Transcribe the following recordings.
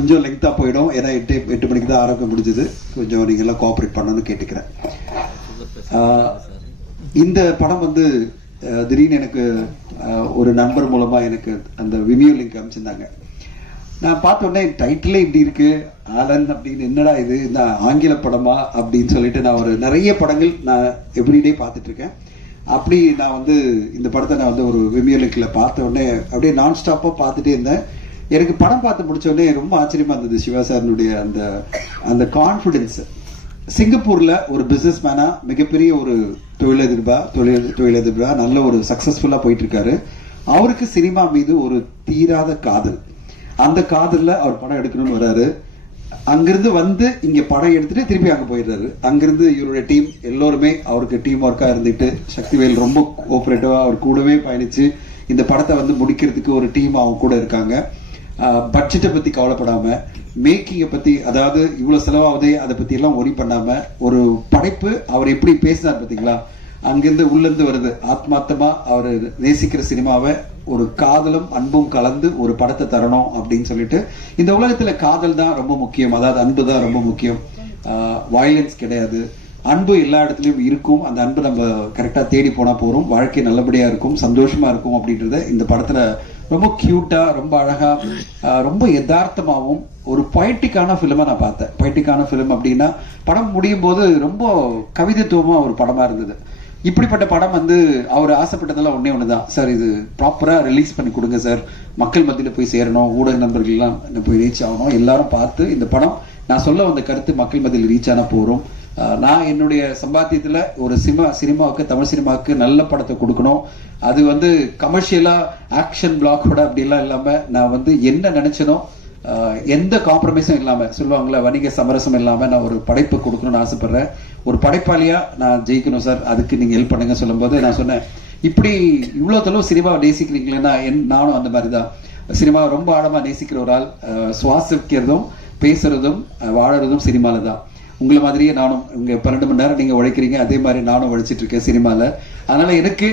கொஞ்சம் லெங்க்தாக போயிடும். ஏன்னா எட்டு எட்டு மணிக்கு தான் ஆரம்பிக்க முடிஞ்சது. கொஞ்சம் நீங்கள் எல்லாம் கோஆப்ரேட் பண்ணணும்னு கேட்டுக்கிறேன். இந்த படம் வந்து திடீர்னு எனக்கு ஒரு நண்பர் மூலமாக எனக்கு அந்த விமியோ லிங்க் அமைச்சிருந்தாங்க நான் பார்த்த உடனே டைட்டிலே இப்படி இருக்கு. ஆலன் அப்படின்னு என்னடா இது? இந்த ஆங்கில படமா? அப்படின்னு சொல்லிட்டு நான் ஒரு நிறைய படங்கள் நான் எவ்ரிடே பார்த்துட்டு இருக்கேன் அப்படி நான் வந்து இந்த படத்தை நான் வந்து ஒரு விமியோ லிங்கில் பார்த்த உடனே அப்படியே நான் ஸ்டாப்பாக பார்த்துட்டே இருந்தேன். எனக்கு படம் பார்த்து முடிச்சோடனே ரொம்ப ஆச்சரியமா இருந்தது சிவா சாரினுடைய அந்த அந்த கான்ஃபிடென்ஸ் சிங்கப்பூர்ல ஒரு பிசினஸ் மேனா மிகப்பெரிய ஒரு தொழிலதிபரா தொழில் தொழிலதிபரா நல்ல ஒரு சக்சஸ்ஃபுல்லா போயிட்டு இருக்காரு அவருக்கு சினிமா மீது ஒரு தீராத காதல். அந்த காதல்ல அவர் படம் எடுக்கணும்னு வராரு. அங்கிருந்து வந்து இங்க படம் எடுத்துட்டு திருப்பி அங்க போயிடுறாரு. அங்கிருந்து இவருடைய டீம் எல்லோருமே அவருக்கு டீம் ஒர்க்கா இருந்துட்டு சக்திவேல் ரொம்ப கோஆபரேட்டிவா அவர் கூடவே பயணிச்சு இந்த படத்தை வந்து முடிக்கிறதுக்கு ஒரு டீம் அவங்க கூட இருக்காங்க. பட்ஜெட்டை பத்தி கவலைப்படாம மேக்கிங்கை பத்தி அதாவது இவ்வளவு செலவாகுது அதை பத்தி எல்லாம் ஒரி பண்ணாம ஒரு படைப்பு அவர் எப்படி பேசினார் பாத்தீங்களா அங்கிருந்து உள்ளிருந்து வருது. ஆத்மார்த்தமாக அவர் நேசிக்கிற சினிமாவை ஒரு காதலும் அன்பும் கலந்து ஒரு படத்தை தரணும் அப்படின்னு சொல்லிட்டு இந்த உலகத்துல காதல் தான் ரொம்ப முக்கியம். அதாவது அன்பு தான் ரொம்ப முக்கியம். வயலன்ஸ் கிடையாது. அன்பு எல்லா இடத்துலையும் இருக்கும். அந்த அன்பு நம்ம கரெக்டா தேடி போனா போறோம். வாழ்க்கை நல்லபடியா இருக்கும். சந்தோஷமா இருக்கும் அப்படின்றத இந்த படத்துல ரொம்ப கியூட்டா ரொம்ப அழகா ரொம்ப யதார்த்தமாகவும் ஒரு பொய்டிக்கான ஃபிலிமை நான் பார்த்தேன். பொய்டிக்கான ஃபிலிம் அப்படின்னா படம் முடியும் போது ரொம்ப கவிதைத்துவமாக ஒரு படமா இருந்தது. இப்படிப்பட்ட படம் வந்து அவர் ஆசைப்பட்டதெல்லாம் ஒன்றே ஒன்று தான் சார் இது ப்ராப்பராக ரிலீஸ் பண்ணி கொடுங்க சார் மக்கள் மத்தியில் போய் சேரணும் ஊடக நண்பர்கள்லாம் போய் ரீச் ஆகணும். எல்லாரும் பார்த்து இந்த படம் நான் சொல்ல வந்த கருத்து மக்கள் மத்தியில் ரீச் ஆன போகிறோம் நான் என்னுடைய சம்பாத்தியத்தில் ஒரு சினிமா சினிமாவுக்கு தமிழ் சினிமாவுக்கு நல்ல படத்தை கொடுக்கணும். அது வந்து கமர்ஷியலாக ஆக்ஷன் பிளாக்கோட அப்படிலாம் இல்லாமல் நான் வந்து என்ன நினச்சனோ எந்த காம்ப்ரமைஸும் இல்லாமல் சொல்லுவாங்கல்ல வணிக சமரசம் இல்லாமல் நான் ஒரு படைப்பு கொடுக்கணும்னு ஆசைப்பட்றேன். ஒரு படைப்பாளியாக நான் ஜெயிக்கணும் சார். அதுக்கு நீங்கள் ஹெல்ப் பண்ணுங்க சொல்லும்போது நான் சொன்னேன். இப்படி இவ்வளோ தளவு சினிமாவை நேசிக்கிறீங்களேன்னா என் நானும் அந்த மாதிரி தான் சினிமாவை ரொம்ப ஆழமாக நேசிக்கிற ஒரு ஆள் சுவாசிக்கிறதும் பேசுறதும் வாழறதும் சினிமாவில் தான் உங்களை மாதிரியே நானும் இங்கே பன்னெண்டு மணி நேரம் நீங்கள் உழைக்கிறீங்க அதே மாதிரி நானும் உழைச்சிட்டு இருக்கேன் சினிமாவில் அதனால் எனக்கு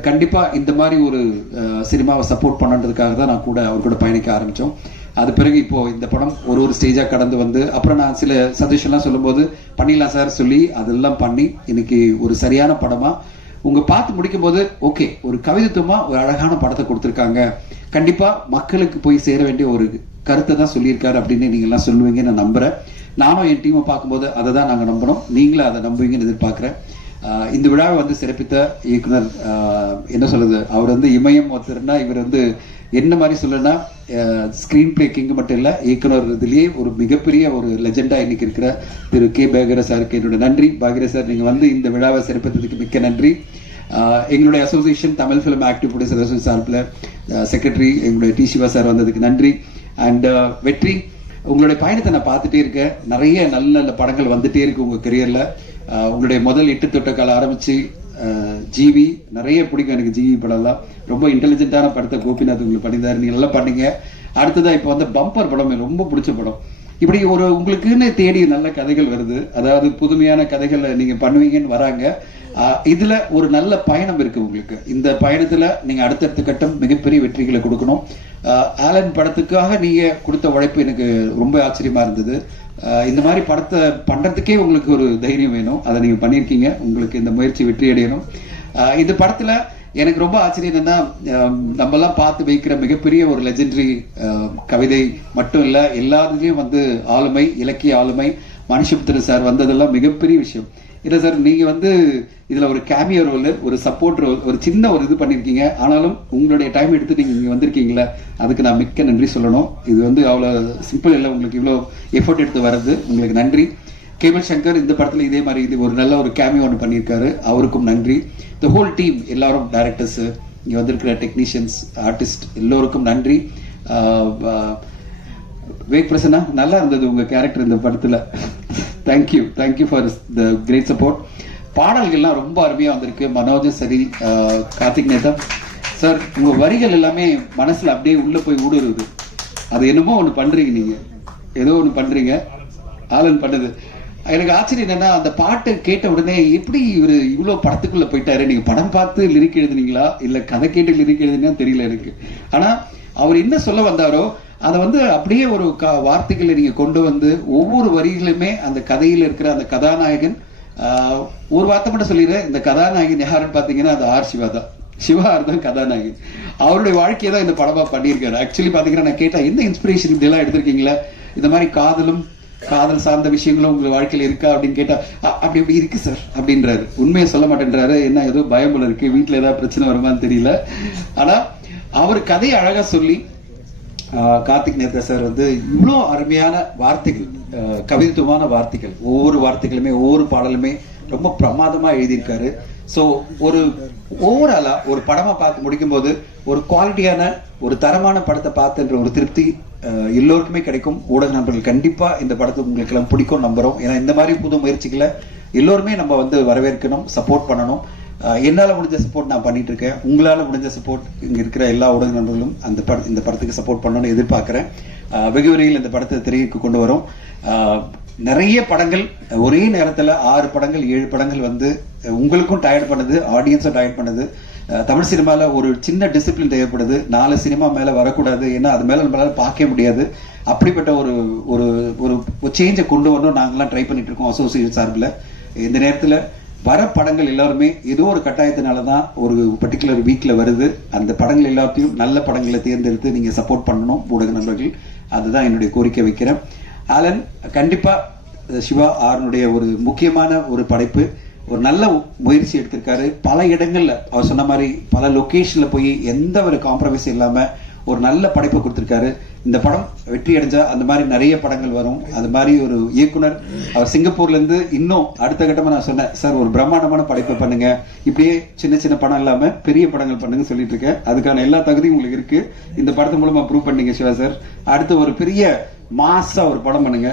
கண்டிப்பாக இந்த மாதிரி ஒரு சினிமாவை சப்போர்ட் பண்ணுறதுக்காக தான் நான் கூட அவர் கூட பயணிக்க ஆரம்பித்தோம் அது பிறகு இப்போ இந்த படம் ஒரு ஒரு ஸ்டேஜாக கடந்து வந்து அப்புறம் நான் சில சஜஷன்லாம் சொல்லும்போது பண்ணிடலாம் சார் சொல்லி அதெல்லாம் பண்ணி இன்னைக்கு ஒரு சரியான படமாக உங்கள் பார்த்து முடிக்கும் போது ஓகே ஒரு கவிதத்துவமாக ஒரு அழகான படத்தை கொடுத்துருக்காங்க. கண்டிப்பாக மக்களுக்கு போய் சேர வேண்டிய ஒரு கருத்தை தான் சொல்லியிருக்காரு அப்படின்னு நீங்கள்லாம் சொல்லுவீங்கன்னு நான் நம்புகிறேன் நானும் என் டீமை பார்க்கும்போது அதை தான் நாங்கள் நம்புறோம். நீங்களும் அதை நம்புவீங்கன்னு எதிர்பார்க்குறேன் இந்த விழாவை வந்து சிறப்பித்த இயக்குனர் என்ன சொல்றது அவர் வந்து இமயம் ஒருத்தர்னா இவர் வந்து என்ன மாதிரி சொல்லனா ஸ்க்ரீன் பிளே கிங் மட்டும் இல்லை இயக்குனர் இதுலேயே ஒரு மிகப்பெரிய ஒரு லெஜெண்டாக இன்னைக்கு இருக்கிற திரு கே. பேகர சாருக்கு என்னோட நன்றி. பாகர சார் நீங்கள் வந்து இந்த விழாவை சிறப்பித்ததுக்கு மிக்க நன்றி. எங்களுடைய association Tamil film active producer association சார்பில் செக்ரட்டரி எங்களுடைய டி சிவா சார் வந்ததுக்கு நன்றி. அண்ட் வெற்றி உங்களுடைய பயணத்தை நான் பார்த்துட்டே இருக்கேன். நிறைய நல்ல நல்ல படங்கள் வந்துட்டே இருக்கு உங்க கரியர்ல உங்களுடைய முதல் எட்டு தொட்டக்கால ஆரம்பிச்சு ஜிவி நிறைய பிடிக்கும் எனக்கு ஜிவி படம்லாம். ரொம்ப இன்டெலிஜென்ட்டான படத்தை கோபிநாத் உங்களுக்கு பண்ணியிருந்தாரு. நீங்க நல்லா பண்ணீங்க. அடுத்ததாக இப்போ வந்து பம்பர் படம் ரொம்ப பிடிச்ச படம். இப்படி ஒரு உங்களுக்குன்னு தேடி நல்ல கதைகள் வருது. அதாவது புதுமையான கதைகளை நீங்க பண்ணுவீங்கன்னு வராங்க. இதில் இதுல ஒரு நல்ல பயணம் இருக்கு உங்களுக்கு. இந்த பயணத்துல நீங்க அடுத்தடுத்த கட்டம் மிகப்பெரிய வெற்றிகளை கொடுக்கணும். ஆலன் படத்துக்காக நீங்க கொடுத்த உழைப்பு எனக்கு ரொம்ப ஆச்சரியமா இருந்தது. இந்த மாதிரி படத்தை பண்றதுக்கே உங்களுக்கு ஒரு தைரியம் வேணும். அதை நீங்க பண்ணியிருக்கீங்க. உங்களுக்கு இந்த முயற்சி வெற்றி அடையணும் இந்த படத்துல எனக்கு ரொம்ப ஆச்சரியம் என்னன்னா ஆஹ் நம்ம எல்லாம் பார்த்து வைக்கிற மிகப்பெரிய ஒரு லெஜெண்டரி கவிதை மட்டும் இல்ல எல்லாத்துலயும் வந்து ஆளுமை இலக்கிய ஆளுமை மனுஷபுத்திர சார் வந்ததெல்லாம் மிகப்பெரிய விஷயம். இல்ல சார் நீங்க வந்து இதுல ஒரு கேமியோ ரோல் ஒரு சப்போர்ட் ரோல் ஒரு சின்ன ஒரு இது பண்ணிருக்கீங்க. ஆனாலும் உங்களுடைய டைம் எடுத்து நீங்க இங்க வந்திருக்கீங்களா அதுக்கு நான் மிக்க நன்றி சொல்லணும். இது வந்து அவ்வளவு சிம்பிள் இல்லை உங்களுக்கு இவ்வளவு எஃபோர்ட் எடுத்து வர்றது. உங்களுக்கு நன்றி. கேபிள் சங்கர் இந்த படத்துல இதே மாதிரி இது ஒரு நல்ல ஒரு கேமியோ ஒன்று பண்ணியிருக்காரு. அவருக்கும் நன்றி. த ஹோல் டீம் எல்லாரும் டைரக்டர்ஸ் இங்க வந்திருக்கிற டெக்னீஷியன்ஸ் ஆர்டிஸ்ட் எல்லோருக்கும் நன்றி. வேக் பிரசன்னா நல்லா இருந்தது உங்க கேரக்டர் இந்த படத்துல. Thank you thank you for the great support பாடல்கள்லாம் ரொம்ப அருமையா வந்திருக்கு. மனோஜ் சரி கார்த்திக் நேதம் சார் உங்க வரிகள் எல்லாமே மனசுல அப்படியே உள்ள போய் ஊடுருது அது என்னமோ ஒன்று பண்றீங்க நீங்க. ஏதோ ஒன்று பண்றீங்க. ஆலன் பண்ணுது. எனக்கு ஆச்சரியம் என்னன்னா அந்த பாட்டை கேட்ட உடனே எப்படி இவரு இவ்வளவு படத்துக்குள்ள போயிட்டாரு? நீங்க படம் பார்த்து லிரிக் எழுதுனீங்களா? இல்ல கதை கேட்டு லிரிக் எழுதுனா தெரியல எனக்கு. ஆனா அவர் என்ன சொல்ல வந்தாரோ அதை வந்து அப்படியே ஒரு க- வார்த்தைகளை நீங்க கொண்டு வந்து ஒவ்வொரு வரிகளுமே அந்த கதையில இருக்கிற அந்த கதாநாயகன் ஒரு வார்த்தை மட்டும் சொல்லிடுறேன். இந்த கதாநாயகன் யாருன்னு பாத்தீங்கன்னா அது ஆர் சிவா தான். சிவா தான் கதாநாயகன். அவருடைய வாழ்க்கையை தான் இந்த படமா பண்ணியிருக்காரு. ஆக்சுவலி பாத்தீங்கன்னா நான் கேட்டேன் என்ன இன்ஸ்பிரேஷன் இதெல்லாம் எல்லாம் எடுத்திருக்கீங்களா? இந்த மாதிரி காதலும் காதல் சார்ந்த விஷயங்களும் உங்க வாழ்க்கையில இருக்கா அப்படின்னு கேட்டா அப்படி இப்படி இருக்கு சார் அப்படின்றாரு. உண்மையை சொல்ல மாட்டேன்றாரு. என்ன ஏதோ பயம் போல இருக்கு. வீட்டுல ஏதாவது பிரச்சனை வருமான்னு தெரியல. ஆனா அவர் கதையை அழகா சொல்லி ஆஹ், கார்த்திக் நேத்ரா சார் வந்து இவ்வளோ அருமையான வார்த்தைகள் ஆஹ், கவித்துவமான வார்த்தைகள் ஒவ்வொரு வார்த்தைகளுமே ஒவ்வொரு பாடலுமே ரொம்ப பிரமாதமா எழுதியிருக்காரு. ஸோ ஒரு ஓவராலாக ஒரு படமாக பார்த்து முடிக்கும் போது ஒரு குவாலிட்டியான ஒரு தரமான படத்தை பார்த்துன்ற ஒரு திருப்தி எல்லோருக்குமே கிடைக்கும். ஊடக நண்பர்கள் கண்டிப்பாக இந்த படத்தை உங்களுக்கு எல்லாம் பிடிக்கும் நம்புகிறோம் ஏன்னா இந்த மாதிரி புது முயற்சிகளை எல்லோருமே நம்ம வந்து வரவேற்கணும் சப்போர்ட் பண்ணணும். என்னால் முடிஞ்ச சப்போர்ட் நான் பண்ணிட்டு இருக்கேன் உங்களால் முடிஞ்ச சப்போர்ட் இங்கே இருக்கிற எல்லா ஊடக நண்பர்களும் அந்த பட இந்த படத்துக்கு சப்போர்ட் பண்ணணும்னு எதிர்பார்க்குறேன். வெகு விரைவில் இந்த படத்தை திரையிற்கு கொண்டு வரும். நிறைய படங்கள் ஒரே நேரத்தில் ஆறு படங்கள் ஏழு படங்கள் வந்து உங்களுக்கும் டயர்ட் பண்ணுது ஆடியன்ஸும் டயர்ட் பண்ணுது. தமிழ் சினிமாவில் ஒரு சின்ன டிசிப்ளின் தேவைப்படுது. நாலு சினிமா மேலே வரக்கூடாது. ஏன்னா அது மேலே நம்மளால பார்க்க முடியாது. அப்படிப்பட்ட ஒரு ஒரு ஒரு சேஞ்சை கொண்டு வரணும் நாங்களாம் ட்ரை பண்ணிட்டு இருக்கோம் அசோசியேட் சார்பில். இந்த நேரத்தில் வர படங்கள் எல்லாருமே ஏதோ ஒரு கட்டாயத்தினால தான் ஒரு பர்டிகுலர் வீக்கில் வருது. அந்த படங்கள் எல்லாத்தையும் நல்ல படங்களை தேர்ந்தெடுத்து நீங்கள் சப்போர்ட் பண்ணணும் ஊடக நண்பர்கள். அதுதான் என்னுடைய கோரிக்கை வைக்கிறேன். ஆலன் கண்டிப்பாக சிவா ஆரனுடைய ஒரு முக்கியமான ஒரு படைப்பு. ஒரு நல்ல முயற்சி எடுத்திருக்காரு. பல இடங்களில் அவர் சொன்ன மாதிரி பல லொக்கேஷனில் போய் எந்த ஒரு காம்ப்ரமைஸ் இல்லாமல் ஒரு நல்ல படைப்பை கொடுத்துருக்காரு. இந்த படம் வெற்றி அடைஞ்சா அந்த மாதிரி நிறைய படங்கள் வரும். அது மாதிரி ஒரு இயக்குனர். அவர் சிங்கப்பூர்லேருந்து இன்னும் அடுத்த கட்டமாக நான் சொன்னேன் சார் ஒரு பிரம்மாண்டமான படைப்பை பண்ணுங்க. இப்படியே சின்ன சின்ன படம் இல்லாமல் பெரிய படங்கள் பண்ணுங்க சொல்லிட்டு இருக்கேன். அதுக்கான எல்லா தகுதியும் உங்களுக்கு இருக்கு. இந்த படத்து மூலமாக ப்ரூவ் பண்ணீங்க சிவா சார். அடுத்து ஒரு பெரிய மாசா ஒரு படம் பண்ணுங்க.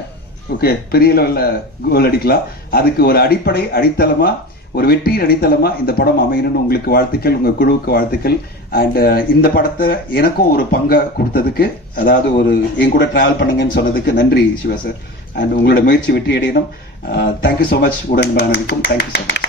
ஓகே பெரிய லெவலில் கோல் அடிக்கலாம். அதுக்கு ஒரு அடிப்படை அடித்தளமா ஒரு வெற்றியின் அடித்தளமா இந்த படம் அமையணும்னு உங்களுக்கு வாழ்த்துக்கள் உங்க குழுவுக்கு வாழ்த்துக்கள். அண்ட் uh, இந்த படத்தை எனக்கும் ஒரு பங்கை கொடுத்ததுக்கு அதாவது ஒரு என் கூட டிராவல் பண்ணுங்கன்னு சொன்னதுக்கு நன்றி சிவா சார் அண்ட் உங்களோட முயற்சி வெற்றி அடையணும் தேங்க்யூ uh, ஸோ மச் உடன்பானதுக்கும் தேங்க்யூ ஸோ மச்